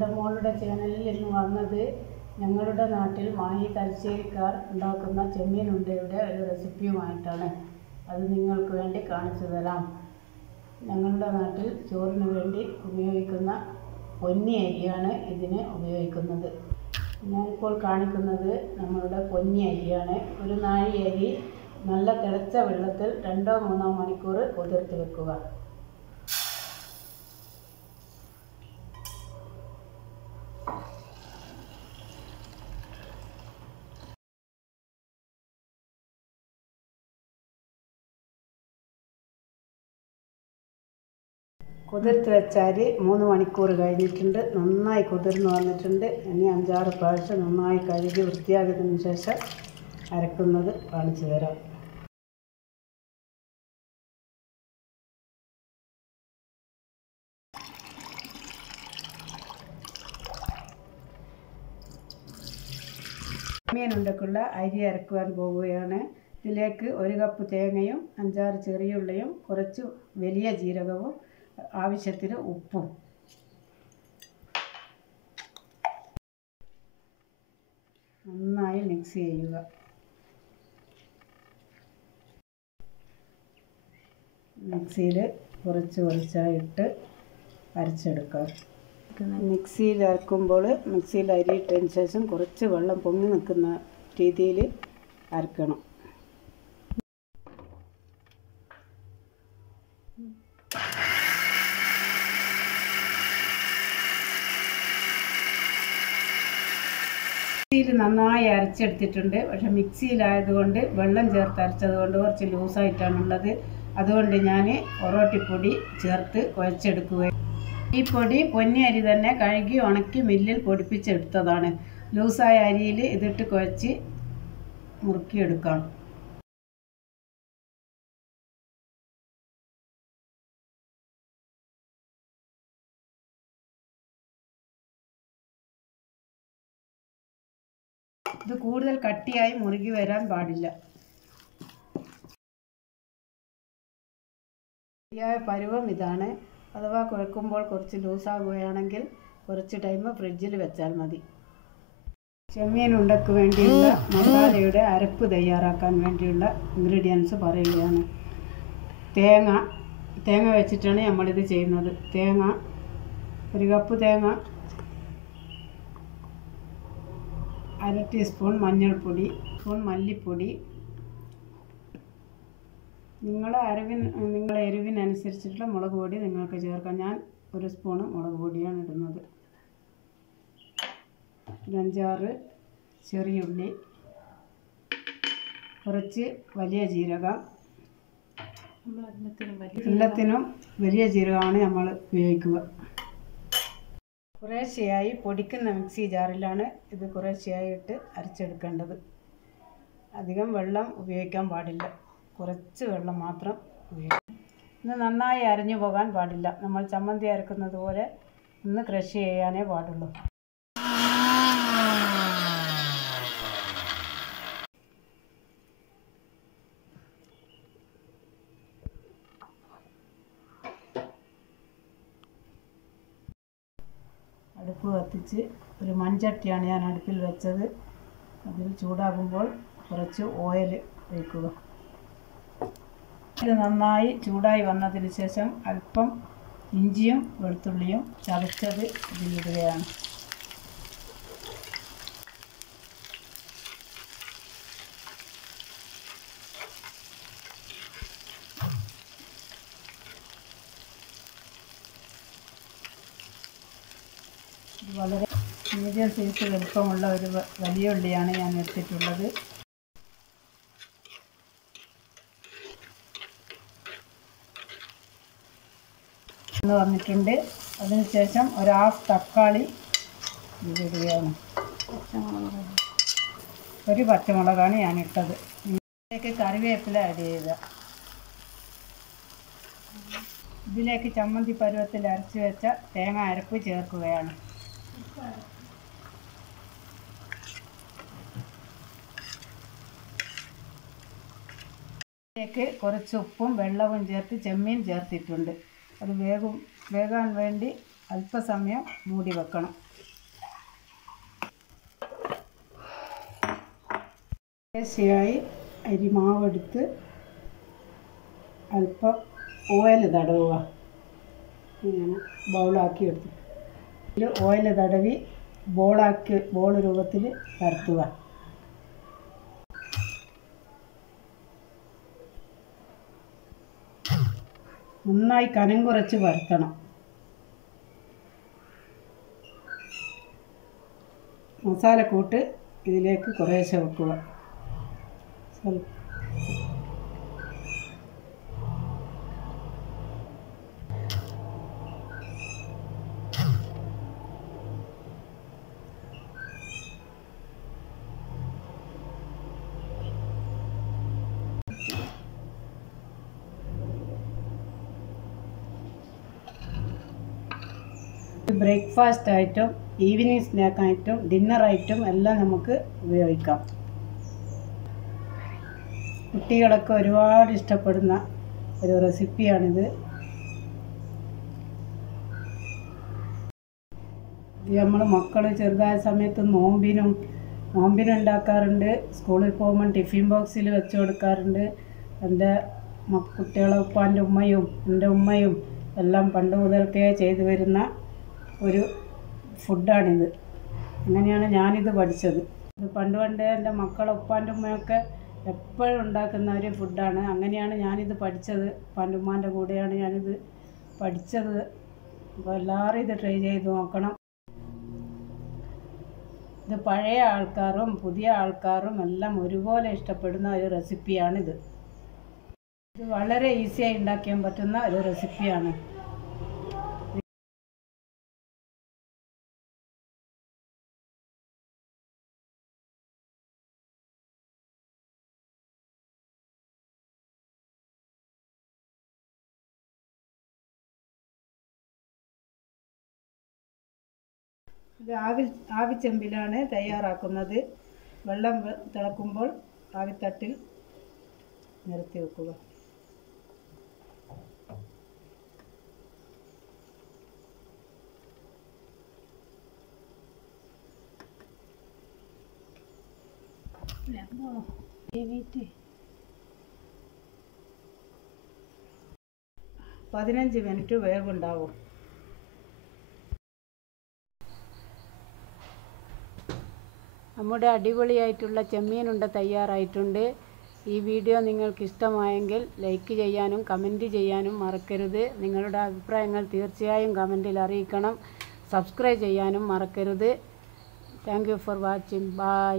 എൻ്റെ മോളുടെ ചാനലിൽ ഇന്ന് വന്നത് ഞങ്ങളുടെ നാട്ടിൽ മാഹി തലശ്ശേരിക്കാർ ഉണ്ടാക്കുന്ന ചെമ്മീൻ ഉണ്ടയുടെ ഒരു റെസിപ്പിയുമായിട്ടാണ്. അത് നിങ്ങൾക്ക് വേണ്ടി കാണിച്ചു തരാം. ഞങ്ങളുടെ നാട്ടിൽ ചോറിന് വേണ്ടി ഉപയോഗിക്കുന്ന പൊന്നി അരിയാണ് ഇതിന് ഉപയോഗിക്കുന്നത്. ഞാനിപ്പോൾ കാണിക്കുന്നത് നമ്മളുടെ പൊന്നി അരിയാണ്. ഒരു നാഴി അരി നല്ല തിളച്ച വെള്ളത്തിൽ 2-3 മണിക്കൂർ കുതിർത്ത് വെക്കുക. കുതിർത്ത് വെച്ച അരി 3 മണിക്കൂർ കഴിഞ്ഞിട്ടുണ്ട്. നന്നായി കുതിർന്ന് വന്നിട്ടുണ്ട്. ഇനി 5-6 പ്രാവശ്യം നന്നായി കഴുകി വൃത്തിയാക്കിയതിനു ശേഷം അരക്കുന്നത് കാണിച്ചു തരാം. മീനുണ്ടക്കുള്ള അരി അരക്കുവാൻ പോവുകയാണ്. ഇതിലേക്ക് 1 കപ്പ് തേങ്ങയും 5-6 ചെറിയ ഉള്ളിയും കുറച്ച് വലിയ ജീരകവും ആവശ്യത്തിന് ഉപ്പും നന്നായി മിക്സ് ചെയ്യുക. മിക്സിയിൽ കുറച്ചായിട്ട് അരച്ചെടുക്കുക. മിക്സിയിൽ അരക്കുമ്പോൾ മിക്സിയിൽ അരിയിട്ടതിന് ശേഷം കുറച്ച് വെള്ളം പൊങ്ങി നിൽക്കുന്ന രീതിയിൽ അരക്കണം. മിക്സിയിൽ നന്നായി അരച്ചെടുത്തിട്ടുണ്ട്. പക്ഷെ മിക്സിയിലായതുകൊണ്ട് വെള്ളം ചേർത്ത് അരച്ചതുകൊണ്ട് കുറച്ച് ലൂസായിട്ടാണുള്ളത്. അതുകൊണ്ട് ഞാൻ ഒറോട്ടിപ്പൊടി ചേർത്ത് കുഴച്ചെടുക്കുകയും ഈ പൊടി പൊന്നി അരി തന്നെ കഴുകി ഉണക്കി മില്ലിൽ പൊടിപ്പിച്ചെടുത്തതാണ്. ലൂസായ അരിയിൽ ഇതിട്ട് കുഴച്ച് മുറുക്കിയെടുക്കാം. ഇത് കൂടുതൽ കട്ടിയായി മുറുകി വരാൻ പാടില്ല. ശരിയായ പരുവം ഇതാണ്. അഥവാ കുഴക്കുമ്പോൾ കുറച്ച് ലൂസാകുകയാണെങ്കിൽ കുറച്ച് ടൈം ഫ്രിഡ്ജിൽ വെച്ചാൽ മതി. ചെമ്മീൻ ഉണ്ടക്ക് വേണ്ടിയുള്ള മസാലയുടെ അരപ്പ് തയ്യാറാക്കാൻ വേണ്ടിയുള്ള ഇൻഗ്രീഡിയൻസ് പറയുകയാണ്. തേങ്ങ വെച്ചിട്ടാണ് നമ്മളിത് ചെയ്യുന്നത്. 1 കപ്പ് തേങ്ങ, 1/2 ടീസ്പൂൺ മഞ്ഞൾപ്പൊടി, സ്പൂൺ മല്ലിപ്പൊടി. നിങ്ങളെ എരിവിനനുസരിച്ചിട്ടുള്ള മുളക് പൊടി നിങ്ങൾക്ക് ചേർക്കാം. ഞാൻ 1 സ്പൂണ് മുളക് പൊടിയാണ് ഇടുന്നത്. 5-6 ചെറിയുള്ളി, കുറച്ച് വലിയ ജീരകം. എല്ലാത്തിനും വലിയ ജീരകമാണ് നമ്മൾ ഉപയോഗിക്കുക. കുറേശ്ശെയായി പൊടിക്കുന്ന മിക്സി ജാറിലാണ് ഇത് കുറേശ്ശെയായിട്ട് അരച്ചെടുക്കേണ്ടത്. അധികം വെള്ളം ഉപയോഗിക്കാൻ പാടില്ല. കുറച്ച് വെള്ളം മാത്രം ഉപയോഗിക്കും. ഇത് നന്നായി അരഞ്ഞു പോകാൻ പാടില്ല. നമ്മൾ ചമ്മന്തി അരക്കുന്നത് പോലെ ഒന്ന് ക്രഷ് ചെയ്യാനേ പാടുള്ളൂ. അടുപ്പ് കത്തിച്ച് ഒരു മൺചട്ടിയാണ് ഞാൻ അടുപ്പിൽ വെച്ചത്. അതിൽ ചൂടാകുമ്പോൾ കുറച്ച് ഓയിൽ ഒഴിക്കുക. ഇത് നന്നായി ചൂടായി വന്നതിന് ശേഷം അല്പം ഇഞ്ചിയും വെളുത്തുള്ളിയും ചതച്ചത് ഇതിലിടുകയാണ്. വളരെ മീഡിയം സൈസ് വലുപ്പമുള്ള ഒരു വലിയ ഉള്ളിയാണ് ഞാൻ എടുത്തിട്ടുള്ളത്. വന്നിട്ടുണ്ട്. അതിനുശേഷം 1/2 തക്കാളി ഇതിടുകയാണ്. 1 പച്ചമുളകാണ് ഞാൻ ഇട്ടത്. ഇതിലേക്ക് കറിവേപ്പില ആഡ് ചെയ്യുക. ഇതിലേക്ക് ചമ്മന്തി പരുവത്തിൽ അരച്ച് വെച്ച തേങ്ങ അരപ്പ് ചേർക്കുകയാണ്. ഇതിലേക്ക് കുറച്ച് ഉപ്പും വെള്ളവും ചേർത്ത് ചെമ്മീൻ ചേർത്തിട്ടുണ്ട്. അത് വേകാൻ വേണ്ടി അല്പസമയം മൂടി വെക്കണം. കുറേശ്ശെയായി അരിമാവെടുത്ത് അല്പം ഓയിൽ തടവുക. ഇങ്ങനെ ബൗളാക്കി എടുത്തു ഇതിൽ ഓയിൽ തടവി ബോൾ രൂപത്തിൽ പരത്തുക. നന്നായി കനം കുറച്ച് പരത്തണം. മസാലക്കൂട്ട് ഇതിലേക്ക് കുറേശ്ശെ വെക്കുക. ബ്രേക്ക്ഫാസ്റ്റ് ആയിട്ടും ഈവനിങ് സ്നാക്ക് ആയിട്ടും ഡിന്നർ ആയിട്ടും എല്ലാം നമുക്ക് ഉപയോഗിക്കാം. കുട്ടികളൊക്കെ ഒരുപാട് ഇഷ്ടപ്പെടുന്ന ഒരു റെസിപ്പിയാണിത്. ഇത് നമ്മൾ മക്കൾ ചെറുതായ സമയത്ത് നോമ്പിനുണ്ടാക്കാറുണ്ട്. സ്കൂളിൽ പോകുമ്പോൾ ടിഫിൻ ബോക്സിൽ വെച്ച് കൊടുക്കാറുണ്ട്. എൻ്റെ കുട്ടികളെ ഉപ്പാൻ്റെ ഉമ്മയും എൻ്റെ ഉമ്മയും എല്ലാം പണ്ട് മുതൽക്കേ ചെയ്തു വരുന്ന ഒരു ഫുഡാണിത്. അങ്ങനെയാണ് ഞാനിത് പഠിച്ചത്. ഇത് പണ്ടേ എൻ്റെ മക്കളെ ഉപ്പാൻ്റെ ഉമ്മയൊക്കെ എപ്പോഴും ഉണ്ടാക്കുന്ന ഒരു ഫുഡാണ്. അങ്ങനെയാണ് ഞാനിത് പഠിച്ചത്. ഉപ്പാൻ്റെ ഉമ്മാൻ്റെ കൂടെയാണ് ഞാനിത് പഠിച്ചത്. അപ്പോൾ എല്ലാവരും ഇത് ട്രൈ ചെയ്ത് നോക്കണം. ഇത് പഴയ ആൾക്കാരും പുതിയ ആൾക്കാരും എല്ലാം ഒരുപോലെ ഇഷ്ടപ്പെടുന്ന ഒരു റെസിപ്പിയാണിത്. ഇത് വളരെ ഈസിയായി ഉണ്ടാക്കാൻ പറ്റുന്ന ഒരു റെസിപ്പിയാണ്. ഇത് ആവിച്ചെമ്പിലാണ് തയ്യാറാക്കുന്നത്. വെള്ളം തിളക്കുമ്പോൾ ആവിത്തട്ടിൽ നിരത്തി വെക്കുക. പതിനഞ്ച് മിനിറ്റ് വേവുണ്ടാവും. നമ്മുടെ അടിപൊളിയായിട്ടുള്ള ചെമ്മീനുണ്ട തയ്യാറായിട്ടുണ്ട്. ഈ വീഡിയോ നിങ്ങൾക്ക് ഇഷ്ടമായെങ്കിൽ ലൈക്ക് ചെയ്യാനും കമൻറ്റ് ചെയ്യാനും മറക്കരുത്. നിങ്ങളുടെ അഭിപ്രായങ്ങൾ തീർച്ചയായും കമൻറ്റിൽ അറിയിക്കണം. സബ്സ്ക്രൈബ് ചെയ്യാനും മറക്കരുത്. Thank you for watching. By.